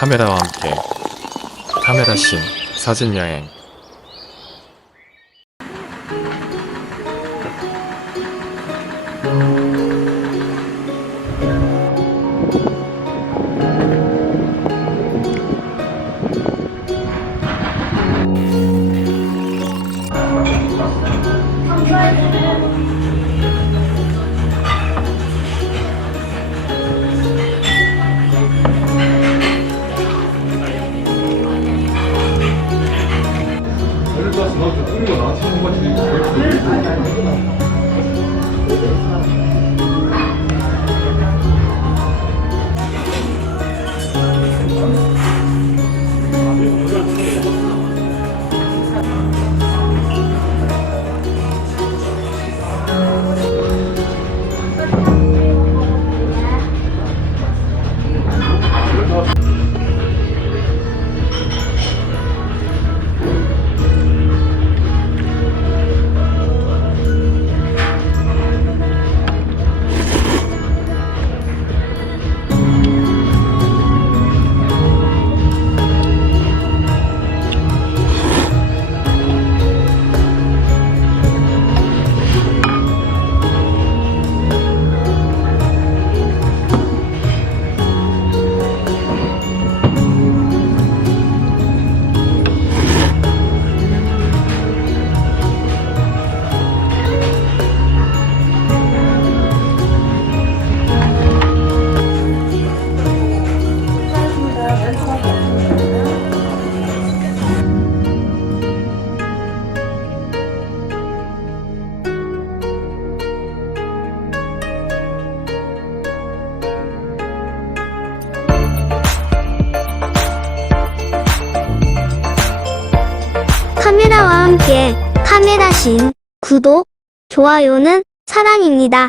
카메라와 함께. 카메라 신 사진 여행. 예 너좀 끓이고 나한테 한 거지. 함께 카메라 신 구독, 좋아요는 사랑입니다.